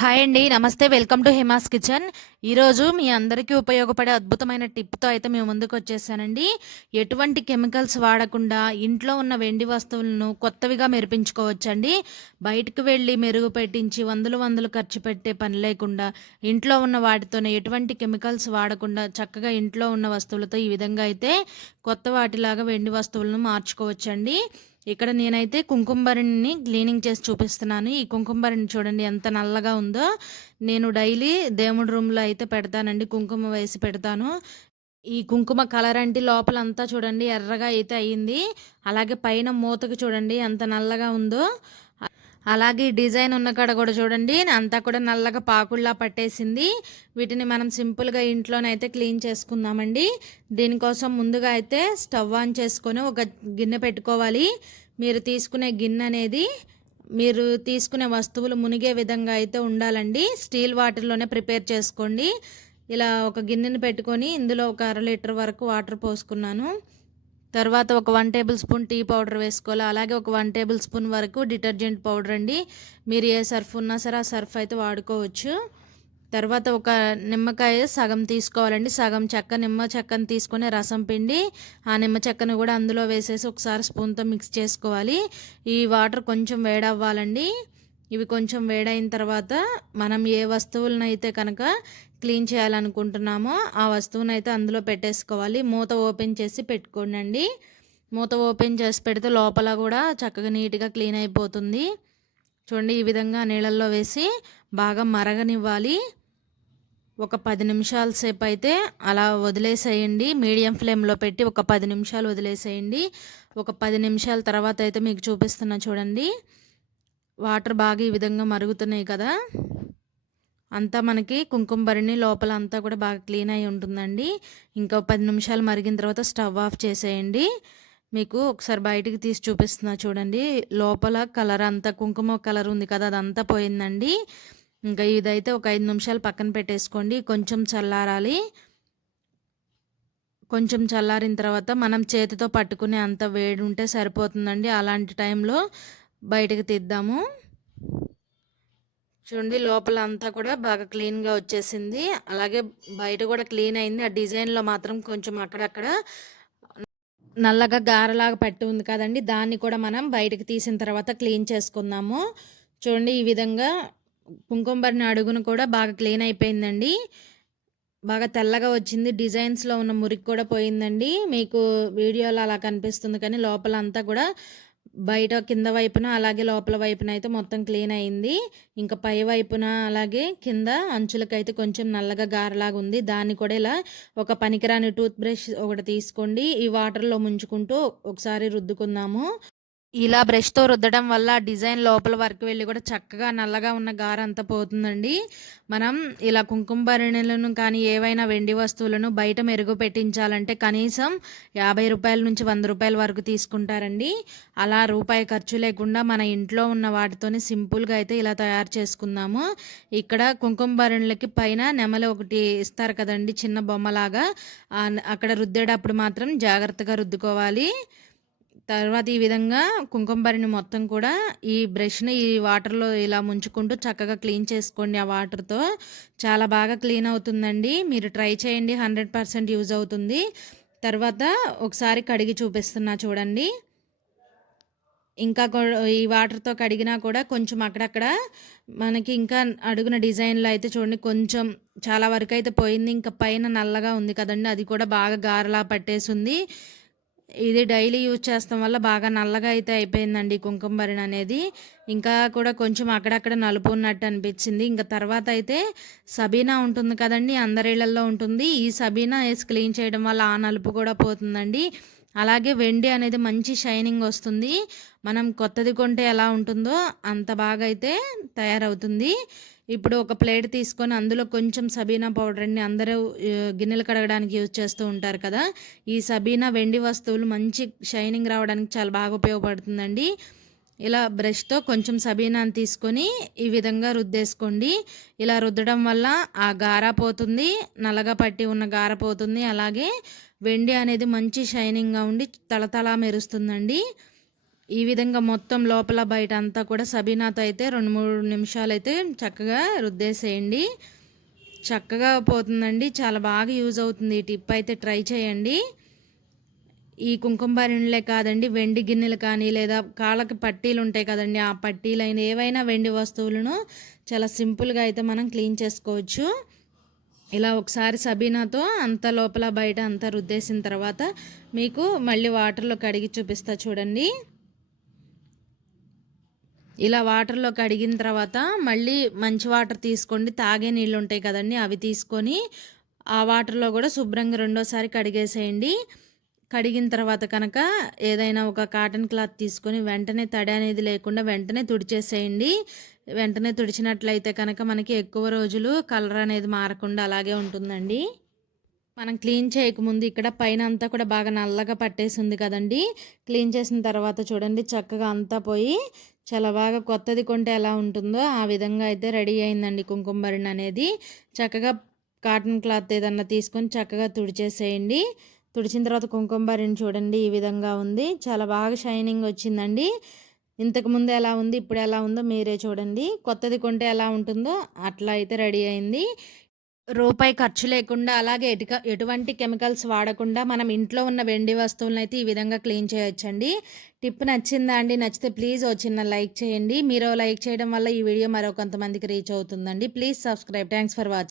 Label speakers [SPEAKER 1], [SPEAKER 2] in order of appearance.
[SPEAKER 1] Hi అండి నమస్తే welcome to Hima's kitchen ఈరోజు మీ అందరికీ ఉపయోగపడే అద్భుతమైన టిప్తో అయితే మేము ముందుకు వచ్చేసానండి. ఎటువంటి కెమికల్స్ వాడకుండా ఇంట్లో ఉన్న వెండి వస్తువులను కొత్తవిగా మెరిపించుకోవచ్చండి. బయటకు వెళ్ళి మెరుగు పెట్టించి వందలు వందలు ఖర్చు పెట్టే పని లేకుండా ఇంట్లో ఉన్న వాటితోనే ఎటువంటి కెమికల్స్ వాడకుండా చక్కగా ఇంట్లో ఉన్న వస్తువులతో ఈ విధంగా అయితే కొత్త వాటిలాగా వెండి వస్తువులను మార్చుకోవచ్చండి. ఇక్కడ నేనైతే కుంకుమబరిని క్లీనింగ్ చేసి చూపిస్తున్నాను. ఈ కుంకుమబరిని చూడండి ఎంత నల్లగా ఉందో. నేను డైలీ దేవుడి రూమ్లో అయితే పెడతానండి కుంకుమ వేసి పెడతాను. ఈ కుంకుమ కలర్ అంటే లోపలంతా చూడండి ఎర్రగా అయితే అయ్యింది అలాగే పైన మూతకు చూడండి ఎంత నల్లగా ఉందో. అలాగే డిజైన్ ఉన్న కాడ కూడా చూడండి అంతా కూడా నల్లగా పాకుల్లా పట్టేసింది. వీటిని మనం సింపుల్గా ఇంట్లోనైతే క్లీన్ చేసుకుందామండి. దీనికోసం ముందుగా అయితే స్టవ్ ఆన్ చేసుకొని ఒక గిన్నె పెట్టుకోవాలి. మీరు తీసుకునే గిన్నె అనేది మీరు తీసుకునే వస్తువులు మునిగే విధంగా అయితే ఉండాలండి. స్టీల్ వాటర్లోనే ప్రిపేర్ చేసుకోండి. ఇలా ఒక గిన్నెని పెట్టుకొని ఇందులో ఒక అర లీటర్ వరకు వాటర్ పోసుకున్నాను. తర్వాత ఒక one tablespoon tea powder వేసుకోవాలి. అలాగే ఒక వన్ టేబుల్ స్పూన్ వరకు డిటర్జెంట్ పౌడర్ అండి. మీరు ఏ సర్ఫ్ ఉన్నా సరే ఆ సర్ఫ్ అయితే వాడుకోవచ్చు. తర్వాత ఒక నిమ్మకాయ సగం తీసుకోవాలండి. సగం చెక్క నిమ్మ చెక్కను తీసుకొని రసం పిండి ఆ నిమ్మ చెక్కను కూడా అందులో వేసేసి ఒకసారి స్పూన్తో మిక్స్ చేసుకోవాలి. ఈ వాటర్ కొంచెం వేడవ్వాలండి. ఇవి కొంచెం వేడైన తర్వాత మనం ఏ వస్తువులనైతే కనుక క్లీన్ చేయాలనుకుంటున్నామో ఆ వస్తువునైతే అందులో పెట్టేసుకోవాలి. మూత ఓపెన్ చేసి పెట్టుకోండి మూత ఓపెన్ చేసి పెడితే లోపల కూడా చక్కగా నీట్గా క్లీన్ అయిపోతుంది. చూడండి ఈ విధంగా నీళ్ళల్లో వేసి బాగా మరగనివ్వాలి. ఒక పది నిమిషాల సేపు అయితే అలా వదిలేసేయండి. మీడియం ఫ్లేమ్లో పెట్టి ఒక పది నిమిషాలు వదిలేసేయండి. ఒక పది నిమిషాల తర్వాత అయితే మీకు చూపిస్తున్నా చూడండి. వాటర్ బాగా ఈ విధంగా మరుగుతున్నాయి కదా. అంతా మనకి కుంకుమ భరిణి లోపల అంతా కూడా బాగా క్లీన్ అయి ఉంటుందండి. ఇంకా పది నిమిషాలు మరిగిన తర్వాత స్టవ్ ఆఫ్ చేసేయండి. మీకు ఒకసారి బయటికి తీసి చూపిస్తున్నా చూడండి. లోపల కలర్ అంతా కుంకుమ కలర్ ఉంది కదా అదంతా పోయిందండి. ఇంకా ఇదైతే ఒక ఐదు నిమిషాలు పక్కన పెట్టేసుకోండి. కొంచెం చల్లారాలి. కొంచెం చల్లారిన తర్వాత మనం చేతితో పట్టుకునే అంత వేడి ఉంటే సరిపోతుందండి. అలాంటి టైంలో బయటకు తీద్దాము. చూడండి లోపల అంతా కూడా బాగా క్లీన్గా వచ్చేసింది. అలాగే బయట కూడా క్లీన్ అయింది. ఆ డిజైన్లో మాత్రం కొంచెం అక్కడక్కడ నల్లగా గారలాగా పట్టి ఉంది కదండి. దాన్ని కూడా మనం బయటకు తీసిన తర్వాత క్లీన్ చేసుకుందాము. చూడండి ఈ విధంగా కుంకుంబరిని అడుగును కూడా బాగా క్లీన్ అయిపోయిందండి. బాగా తెల్లగా వచ్చింది. డిజైన్స్లో ఉన్న మురికి కూడా పోయిందండి. మీకు వీడియోలో అలా కనిపిస్తుంది కానీ లోపల అంతా కూడా బయట కింద వైపున అలాగే లోపల వైపున అయితే మొత్తం క్లీన్ అయింది. ఇంకా పై వైపున అలాగే కింద అంచులకైతే కొంచెం నల్లగా గారలాగా ఉంది. దాన్ని కూడా ఇలా ఒక పనికిరాని టూత్ బ్రష్ ఒకటి తీసుకోండి. ఈ వాటర్లో ముంచుకుంటూ ఒకసారి రుద్దుకుందాము. ఇలా బ్రష్తో రుద్దడం వల్ల డిజైన్ లోపల వరకు వెళ్ళి కూడా చక్కగా నల్లగా ఉన్న గారంతా పోతుందండి. మనం ఇలా కుంకుమ భరణులను కానీ ఏవైనా వెండి వస్తువులను బయట మెరుగు పెట్టించాలంటే కనీసం యాభై రూపాయల నుంచి వంద రూపాయల వరకు తీసుకుంటారండి. అలా రూపాయి ఖర్చు లేకుండా మన ఇంట్లో ఉన్న వాటితోనే సింపుల్గా అయితే ఇలా తయారు చేసుకుందాము. ఇక్కడ కుంకుమ భరణులకి పైన నెమలి ఒకటి ఇస్తారు కదండి చిన్న బొమ్మలాగా. అక్కడ రుద్దేటప్పుడు మాత్రం జాగ్రత్తగా రుద్దుకోవాలి. తర్వాత ఈ విధంగా కుంకుమబరిని మొత్తం కూడా ఈ బ్రష్ని ఈ వాటర్లో ఇలా ముంచుకుంటూ చక్కగా క్లీన్ చేసుకోండి ఆ వాటర్తో. చాలా బాగా క్లీన్ అవుతుందండి. మీరు ట్రై చేయండి. హండ్రెడ్ పర్సెంట్ యూజ్ అవుతుంది. తర్వాత ఒకసారి కడిగి చూపిస్తున్నా చూడండి. ఇంకా ఈ వాటర్తో కడిగినా కూడా కొంచెం అక్కడక్కడ మనకి ఇంకా అడుగున డిజైన్లో అయితే చూడండి కొంచెం చాలా వరకు అయితే పోయింది. ఇంకా పైన నల్లగా ఉంది కదండి. అది కూడా బాగా గారలా పట్టేసి ఉంది ఇది డైలీ యూజ్ చేస్తాం వల్ల బాగా నల్లగా అయితే అయిపోయిందండి కుంకుమ అనేది. ఇంకా కూడా కొంచెం అక్కడక్కడ నలుపు ఉన్నట్టు అనిపించింది. ఇంకా తర్వాత అయితే సబీనా ఉంటుంది కదండి అందరిళ్ళలో ఉంటుంది. ఈ సబీనా వేసి క్లీన్ చేయడం వల్ల ఆ నలుపు కూడా పోతుందండి. అలాగే వెండి అనేది మంచి షైనింగ్ వస్తుంది. మనం కొత్తది కొంటే ఎలా ఉంటుందో అంత బాగా అయితే తయారవుతుంది. ఇప్పుడు ఒక ప్లేట్ తీసుకొని అందులో కొంచెం సబీనా పౌడర్ని అందరూ గిన్నెలు కడగడానికి యూజ్ చేస్తూ ఉంటారు కదా. ఈ సబీనా వెండి వస్తువులు మంచి షైనింగ్ రావడానికి చాలా బాగా ఉపయోగపడుతుందండి. ఇలా బ్రష్తో కొంచెం సబీనాన్ని తీసుకొని ఈ విధంగా రుద్దేసుకోండి. ఇలా రుద్దడం వల్ల ఆ గార పోతుంది నల్లగా పట్టి ఉన్న గార పోతుంది. అలాగే వెండి అనేది మంచి షైనింగ్గా ఉండి తలతలా మెరుస్తుందండి. ఈ విధంగా మొత్తం లోపల బయట అంతా కూడా సబీనాతో అయితే రెండు మూడు నిమిషాలు అయితే చక్కగా రుద్దేసేయండి. చక్కగా పోతుందండి. చాలా బాగా యూజ్ అవుతుంది ఈ టిప్. అయితే ట్రై చేయండి. ఈ కుంకుమ భరణిలే కాదండి వెండి గిన్నెలు కానీ లేదా కాళ్ళకి పట్టీలు ఉంటాయి కదండి ఆ పట్టీలైన ఏవైనా వెండి వస్తువులను చాలా సింపుల్గా అయితే మనం క్లీన్ చేసుకోవచ్చు. ఇలా ఒకసారి సబీనాతో అంత లోపల బయట అంతా రుద్దేసిన తర్వాత మీకు మళ్ళీ వాటర్లో కడిగి చూపిస్తా చూడండి. ఇలా వాటర్లో కడిగిన తర్వాత మళ్ళీ మంచి వాటర్ తీసుకోండి. తాగే నీళ్ళు ఉంటాయి కదండి అవి తీసుకొని ఆ వాటర్లో కూడా శుభ్రంగా రెండోసారి కడిగేసేయండి. కడిగిన తర్వాత కనుక ఏదైనా ఒక కాటన్ క్లాత్ తీసుకొని వెంటనే తడి అనేది లేకుండా వెంటనే తుడిచేసేయండి. వెంటనే తుడిచినట్లయితే కనుక మనకి ఎక్కువ రోజులు కలర్ అనేది మారకుండా అలాగే ఉంటుందండి. మనం క్లీన్ చేయకముందు ఇక్కడ పైన అంతా కూడా బాగా నల్లగా పట్టేసి ఉంది కదండి. క్లీన్ చేసిన తర్వాత చూడండి చక్కగా అంతా పోయి చాలా బాగా కొత్తది కొంటే ఎలా ఉంటుందో ఆ విధంగా అయితే రెడీ అయిందండి కుంకుమ అనేది. చక్కగా కాటన్ క్లాత్ ఏదన్నా తీసుకొని చక్కగా తుడిచేసేయండి. తుడిచిన తర్వాత కుంకుమ భరణి చూడండి ఈ విధంగా ఉంది. చాలా బాగా షైనింగ్ వచ్చిందండి. ఇంతకు ముందు ఎలా ఉంది ఇప్పుడు ఎలా ఉందో మీరే చూడండి. కొత్తది కొంటే ఎలా ఉంటుందో అట్లా అయితే రెడీ అయింది. రూపాయి ఖర్చు లేకుండా అలాగే ఎటుక ఎటువంటి కెమికల్స్ వాడకుండా మనం ఇంట్లో ఉన్న వెండి వస్తువులను అయితే ఈ విధంగా క్లీన్ చేయొచ్చండి. టిప్ నచ్చిందా అండి? నచ్చితే ప్లీజ్ ఓ చిన్న లైక్ చేయండి. మీరు లైక్ చేయడం వల్ల ఈ వీడియో మరో కొంతమందికి రీచ్ అవుతుందండి. Please subscribe. Thanks for watching